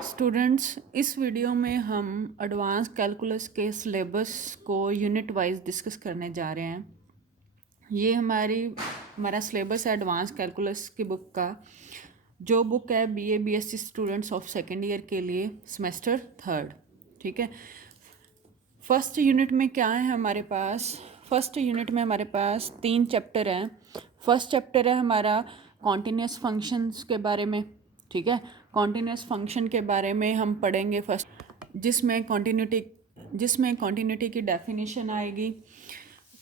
Students, इस video में हम एडवांस कैलकुलस के सिलेबस को यूनिट वाइज डिस्कस करने जा रहे हैं। ये हमारा सिलेबस है एडवांस कैलकुलस की बुक का, जो बुक है BA BSc students of second year के लिए सेमेस्टर थर्ड। ठीक है। फर्स्ट यूनिट में क्या है हमारे पास? फर्स्ट यूनिट में हमारे पास 3 चैप्टर हैं। फर्स्ट चैप्टर है हमारा कॉन्टिन्यूस फंक्शंस के बारे में। ठीक है। कॉन्टिन्यूस फंक्शन के बारे में हम पढ़ेंगे फर्स्ट, जिसमें कॉन्टिन्यूटी की डेफिनेशन आएगी।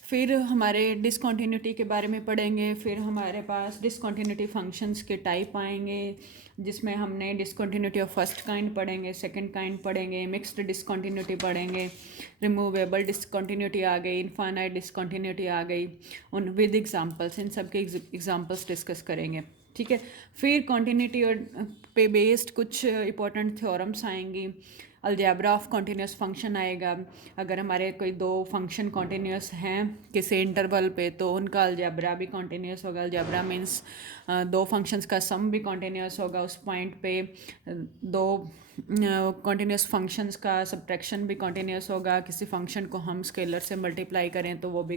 फिर हमारे डिसकॉन्टिन्यूटी के बारे में पढ़ेंगे। फिर हमारे पास डिसकॉन्टिन्यूटी फंक्शंस के टाइप आएंगे, जिसमें हमने डिसकॉन्टिन्यूटी ऑफ फर्स्ट काइंड पढ़ेंगे, सेकंड काइंड पढ़ेंगे, मिक्स्ड डिसकॉन्टिन्यूटी पढ़ेंगे, रिमूवेबल डिसकॉन्टिन्यूटी आ गई, इनफाइनाइट डिसकॉन्टिन्यूटी आ गई, उन विद एग्जांपल्स, इन सब के एग्जांपल्स डिस्कस करेंगे। ठीक है। फिर कॉन्टिन्यूटी पे बेस्ड कुछ इंपॉर्टेंट थ्योरम्स आएंगी। अलजेब्रा ऑफ कॉन्टीन्यूस फंक्शन आएगा। अगर हमारे कोई दो फंक्शन कॉन्टीन्यूस हैं किसी इंटरवल पे, तो उनका अलजेब्रा भी कॉन्टीन्यूस होगा। अलजेब्रा मीन्स दो फंक्शंस का सम भी कॉन्टीन्यूस होगा उस पॉइंट पे। दो कॉन्टीन्यूस फंक्शंस का सब्ट्रैक्शन भी कॉन्टीन्यूस होगा। किसी फंक्शन को हम स्केलर से मल्टीप्लाई करें तो वो भी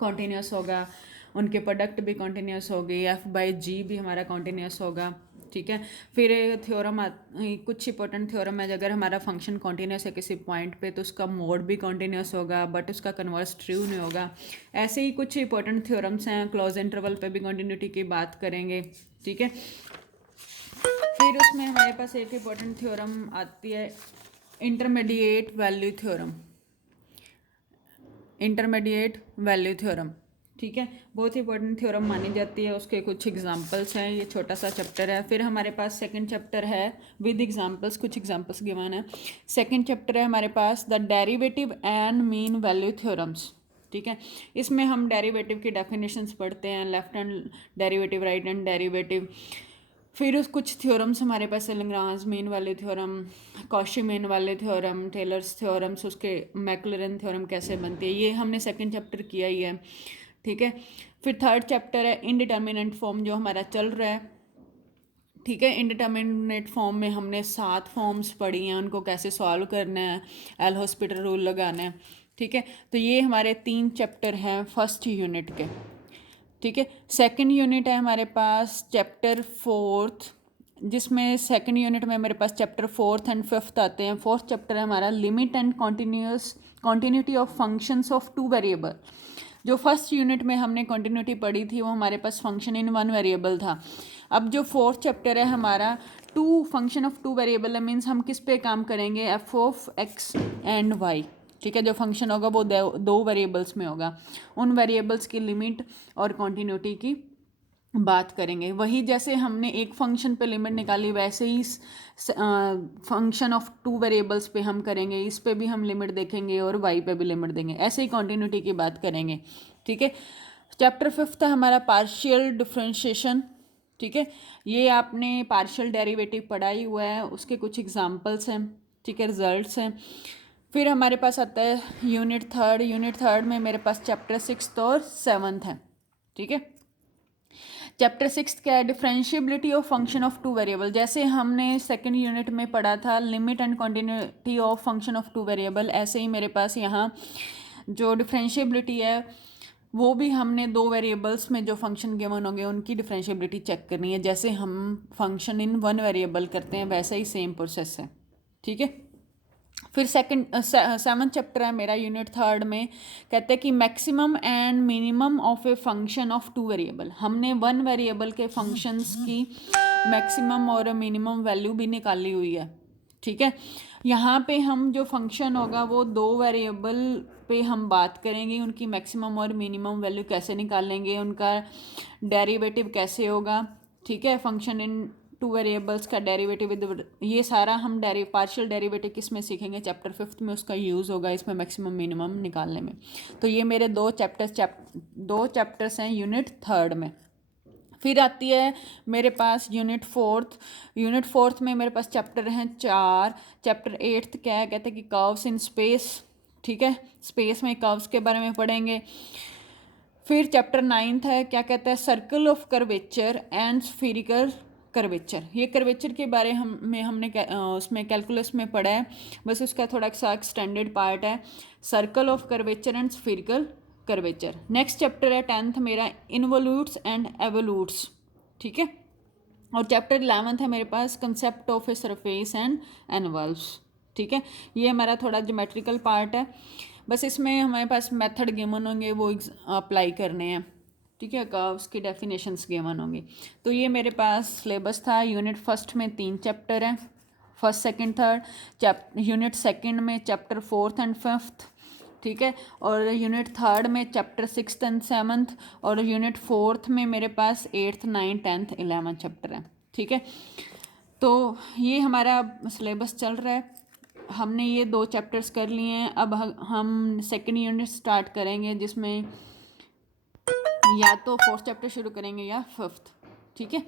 कॉन्टीन्यूस होगा। उनके प्रोडक्ट भी कॉन्टीन्यूस होगी। एफ बाई जी भी हमारा कॉन्टीन्यूस होगा। ठीक है। फिर थ्योरम कुछ इंपॉर्टेंट थ्योरम है, अगर हमारा फंक्शन कॉन्टीन्यूस है किसी पॉइंट पे तो उसका मोड भी कॉन्टीन्यूस होगा, बट उसका कन्वर्स ट्रू नहीं होगा। ऐसे ही कुछ इंपॉर्टेंट थ्योरम्स हैं। क्लोज इंटरवल पे भी कॉन्टीन्यूटी की बात करेंगे। ठीक है। फिर उसमें हमारे पास एक इंपॉर्टेंट थ्योरम आती है, intermediate value theorem. Intermediate value theorem, ठीक है, बहुत ही इंपॉर्टेंट थ्योरम मानी जाती है। उसके कुछ एग्जांपल्स हैं। ये छोटा सा चैप्टर है। फिर हमारे पास सेकंड चैप्टर है विद एग्जांपल्स, कुछ एग्जांपल्स गिवन है। सेकंड चैप्टर है हमारे पास the derivative and mean value theorems. ठीक है। इसमें हम डेरिवेटिव की डेफिनेशंस पढ़ते हैं, left hand derivative, right hand derivative. फिर उस कुछ थ्योरम्स हमारे पास है, लैग्रांज मीन वाले थ्योरम, कॉशी मीन वाले थ्योरम, टेलर्स थ्योरम्स, उसके मैक्लरेन थ्योरम कैसे बनती है, ये हमने सेकंड चैप्टर किया ही है। ठीक है। फिर थर्ड चैप्टर है इनडिटर्मिनेंट फॉर्म, जो हमारा चल रहा है। ठीक है। इनडिटर्मिनेट फॉर्म में हमने 7 फॉर्म्स पढ़ी हैं, उनको कैसे सॉल्व करना है, एल हॉस्पिटल रूल लगाना है। ठीक है। तो ये हमारे 3 चैप्टर हैं फर्स्ट यूनिट के। ठीक है। सेकंड यूनिट है हमारे पास चैप्टर फोर्थ, जिसमें सेकंड यूनिट में मेरे पास चैप्टर फोर्थ एंड फिफ्थ आते हैं। फोर्थ चैप्टर है हमारा limit and continuity of functions of 2 variable. जो फर्स्ट यूनिट में हमने कॉन्टिन्यूटी पढ़ी थी वो हमारे पास फंक्शन इन 1 वेरिएबल था। अब जो फोर्थ चैप्टर है हमारा टू फंक्शन ऑफ 2 वेरिएबल है, मीन्स हम किस पे काम करेंगे, F of X and Y. ठीक है। जो फंक्शन होगा वो दो वेरिएबल्स में होगा। उन वेरिएबल्स की लिमिट और कॉन्टिन्यूटी की बात करेंगे। वही जैसे हमने एक फंक्शन पे लिमिट निकाली, वैसे ही फंक्शन ऑफ 2 वेरिएबल्स पे हम करेंगे। इस पे भी हम लिमिट देखेंगे और वाई पे भी लिमिट देंगे। ऐसे ही कॉन्टिन्यूटी की बात करेंगे। ठीक है। चैप्टर फिफ्थ है हमारा पार्शियल डिफरेंशिएशन। ठीक है। ये आपने पार्शियल डेरिवेटिव पढ़ा ही हुआ है, उसके कुछ एग्जांपल्स हैं। ठीक है, रिजल्ट्स हैं। फिर हमारे पास आता है यूनिट थर्ड। यूनिट थर्ड में मेरे पास चैप्टर सिक्स्थ और सेवन्थ है। ठीक है। चैप्टर सिक्स क्या है, differentiability of function of 2 variable. जैसे हमने सेकंड यूनिट में पढ़ा था limit and continuity of function of 2 variable, ऐसे ही मेरे पास यहाँ जो डिफरेंशिएबिलिटी है वो भी हमने 2 वेरिएबल्स में जो फंक्शन गिवन होंगे उनकी डिफरेंशिएबिलिटी चेक करनी है। जैसे हम फंक्शन इन 1 वेरिएबल करते हैं वैसा ही सेम प्रोसेस है। ठीक है। फिर सेवन्थ चैप्टर है मेरा यूनिट थर्ड में, कहते हैं कि maximum and minimum of a function of 2 variable. हमने 1 वेरिएबल के फंक्शंस की मैक्सिमम और मिनिमम वैल्यू भी निकाली हुई है। ठीक है। यहाँ पे हम जो फंक्शन होगा वो 2 वेरिएबल पे हम बात करेंगे, उनकी मैक्सिमम और मिनिमम वैल्यू कैसे निकालेंगे, उनका डेरिवेटिव कैसे होगा। ठीक है। फंक्शन इन 2 वेरिएबल्स का डेरिवेटिव विद, ये सारा हम पार्शियल डेरिवेटिव किस में सीखेंगे, चैप्टर फिफ्थ में उसका यूज़ होगा इसमें मैक्सिमम मिनिमम निकालने में। तो ये मेरे दो चैप्टर्स हैं यूनिट थर्ड में। फिर आती है मेरे पास यूनिट फोर्थ। यूनिट फोर्थ में मेरे पास चैप्टर हैं 4। चैप्टर एट्थ क्या है, कहते हैं कि कर्व्स इन स्पेस। ठीक है। स्पेस में कर्व्स के बारे में पढ़ेंगे। फिर चैप्टर नाइन्थ है, क्या कहता है, circle of curvature and spherical curvature. ये कर्वेचर के बारे हमने उसमें कैलकुलस में पढ़ा है, बस उसका थोड़ा सा एक्सटेंडेड पार्ट है। Circle of curvature and spherical curvature. Next chapter है 10th मेरा, इनवोल्यूट्स एंड एवोल्यूट्स, ठीक है। और चैप्टर 11th है मेरे पास, concept of a surface and envelopes, ठीक है। ये हमारा थोड़ा ज्योमेट्रिकल पार्ट है, बस इसमें हमारे पास मेथड गिवन होंगे, वो अप्लाई करने हैं, ठीक है। कर्व्स की डेफिनेशंस गिवन होंगी। तो ये मेरे पास सिलेबस था। यूनिट फर्स्ट में 3 चैप्टर हैं, first second third. Unit second में चैप्टर 4th एंड 5th, ठीक है। और यूनिट थर्ड में चैप्टर 6th एंड 7th, और यूनिट 4th में मेरे पास 8th 9th 10th 11th chapter है, ठीक है। तो ये हमारा सिलेबस चल रहा है। हमने ये 2 चैप्टर्स कर लिए हैं, अब हम सेकेंड यूनिट स्टार्ट करेंगे, जिसमें या तो 4th चैप्टर शुरू करेंगे या 5th, ठीक है।